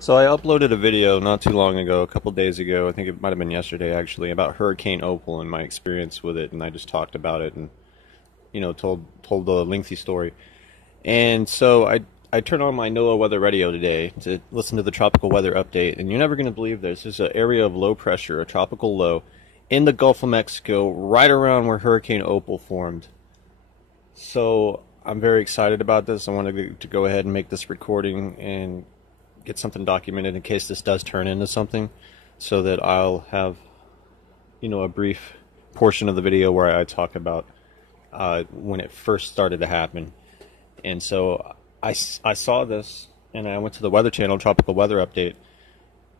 So I uploaded a video not too long ago, a couple days ago, I think it might have been yesterday actually, about Hurricane Opal and my experience with it, and I just talked about it and told a lengthy story. And so I turned on my NOAA weather radio today to listen to the tropical weather update, and you're never going to believe this. There's an area of low pressure, a tropical low, in the Gulf of Mexico, right around where Hurricane Opal formed. So I'm very excited about this. I wanted to go ahead and make this recording and get something documented in case this does turn into something, so that I'll have, a brief portion of the video where I talk about when it first started to happen. And so I saw this, and I went to the Weather Channel Tropical Weather Update,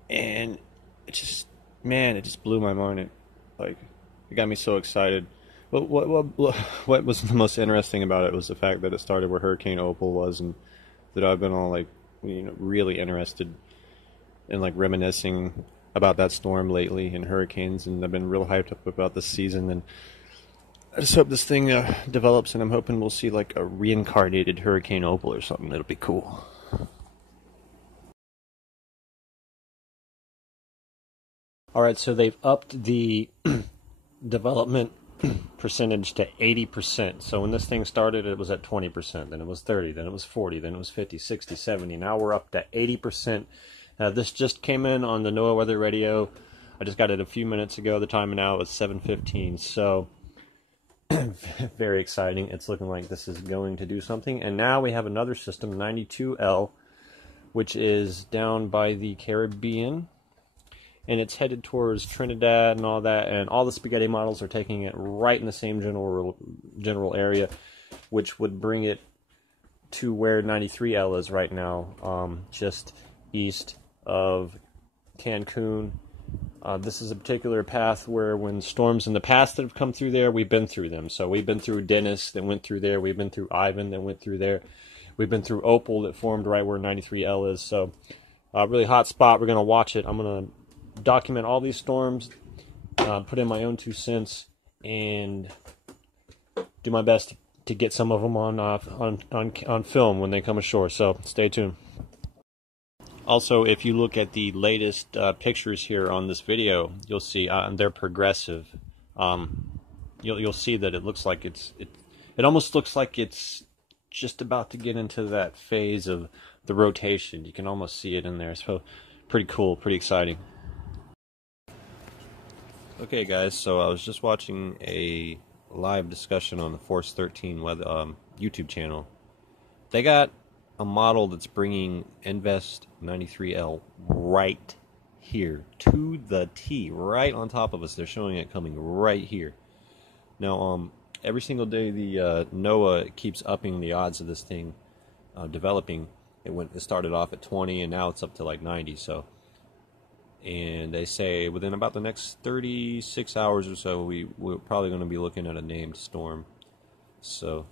and it just blew my mind. It got me so excited. What was the most interesting about it was the fact that it started where Hurricane Opal was, and that I've been all really interested in reminiscing about that storm lately and hurricanes, and I've been real hyped up about this season, and I just hope this thing develops, and I'm hoping we'll see a reincarnated Hurricane Opal or something. That'll be cool. Alright, so they've upped the development percentage to 80%. So when this thing started, it was at 20%, then it was 30, then it was 40, then it was 50, 60, 70. Now we're up to 80%. This just came in on the NOAA weather radio. I just got it a few minutes ago. The time now is 7:15. So very exciting. It's looking like this is going to do something. And now we have another system, 92L, which is down by the Caribbean, and it's headed towards Trinidad and all that, and all the spaghetti models are taking it right in the same general area, which would bring it to where 93L is right now, just east of Cancun. This is a particular path where when storms in the past that have come through there, we've been through them. So we've been through Dennis that went through there, we've been through Ivan that went through there, we've been through Opal that formed right where 93L is. So really hot spot. We're going to watch it. I'm going to document all these storms, put in my own 2 cents, and do my best to get some of them on film when they come ashore. So stay tuned. Also, if you look at the latest pictures here on this video, you'll see they're progressive. You'll see that it looks like it almost looks like it's just about to get into that phase of the rotation. You can almost see it in there. So pretty cool, pretty exciting. Okay guys, so I was just watching a live discussion on the Force 13 weather, YouTube channel. They got a model that's bringing Invest 93L right here, to the T, right on top of us. They're showing it coming right here. Now, every single day the NOAA keeps upping the odds of this thing developing. It started off at 20, and now it's up to 90, so... And they say within about the next 36 hours or so, we're probably going to be looking at a named storm. So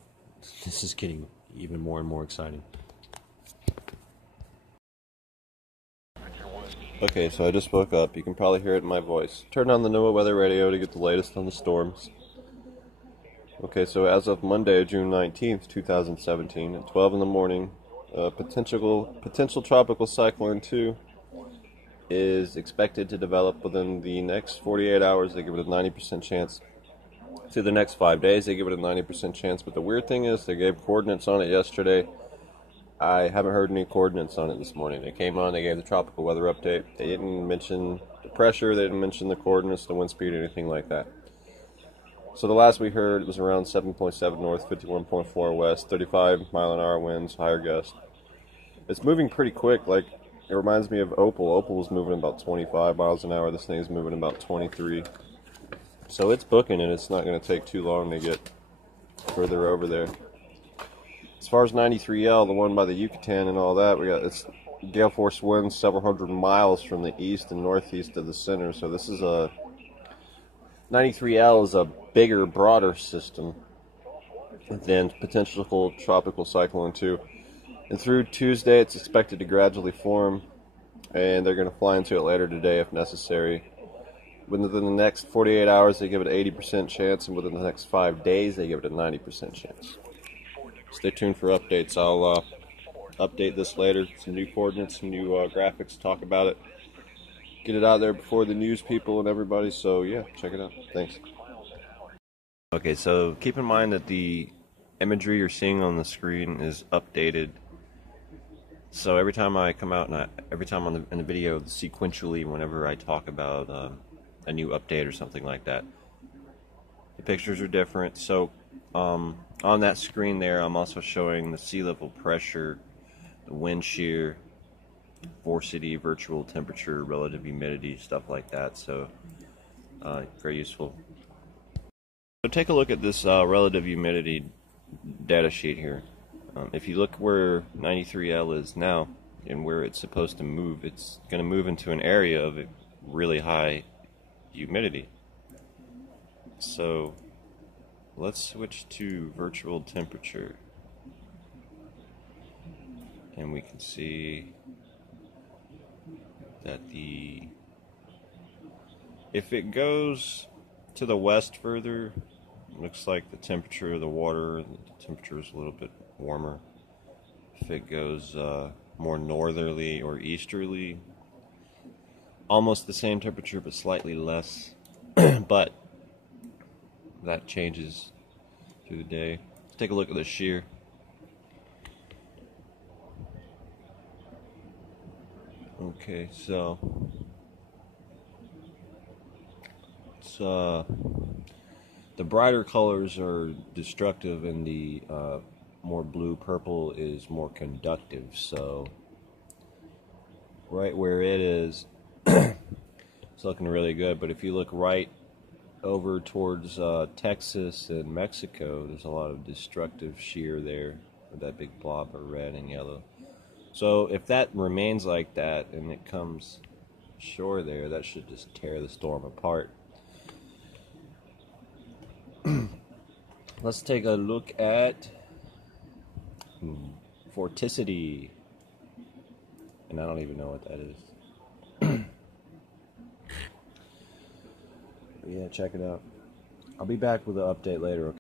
this is getting even more and more exciting. Okay, so I just woke up. You can probably hear it in my voice. Turn on the NOAA weather radio to get the latest on the storms. Okay, so as of Monday, June 19th, 2017, at 12 in the morning, potential tropical cyclone 2 is expected to develop within the next 48 hours. They give it a 90% chance. To the next 5 days, they give it a 90% chance. But the weird thing is, they gave coordinates on it yesterday. I haven't heard any coordinates on it this morning. They came on, they gave the tropical weather update. They didn't mention the pressure, they didn't mention the coordinates, the wind speed, anything like that. So the last we heard, it was around 7.7 north, 51.4 west, 35 mile an hour winds, higher gust. It's moving pretty quick. It reminds me of Opal. Opal was moving about 25 miles an hour. This thing is moving about 23. So it's booking, and it's not going to take too long to get further over there. As far as 93L, the one by the Yucatan and all that, it's gale force winds several hundred miles from the east and northeast of the center. So this is 93L is a bigger, broader system than potential tropical cyclone 2. And through Tuesday, it's expected to gradually form, and they're going to fly into it later today if necessary. Within the next 48 hours, they give it an 80% chance, and within the next 5 days, they give it a 90% chance. Stay tuned for updates. I'll update this later. Some new coordinates, some new graphics, talk about it. Get it out there before the news people and everybody. So yeah, check it out. Thanks. Okay, so keep in mind that the imagery you're seeing on the screen is updated. So every time I come out and every time in the video sequentially, whenever I talk about a new update or something like that, the pictures are different. So on that screen there, I'm also showing the sea level pressure, the wind shear, vorticity, virtual temperature, relative humidity, stuff like that. So very useful. So take a look at this relative humidity data sheet here. If you look where 93L is now and where it's supposed to move, it's going to move into an area of really high humidity. So let's switch to virtual temperature, and we can see that if it goes to the west further, it looks like the temperature of the water, the temperature is a little bit warmer. If it goes more northerly or easterly, almost the same temperature but slightly less. But that changes through the day. Let's take a look at the shear. Okay, so it's the brighter colors are destructive and the more blue-purple is more conductive. So right where it is, it's looking really good. But if you look right over towards Texas and Mexico, there's a lot of destructive shear there with that big blob of red and yellow. So if that remains like that and it comes ashore there, that should just tear the storm apart. Let's take a look at vorticity. And I don't even know what that is. Yeah, check it out. I'll be back with an update later. Okay?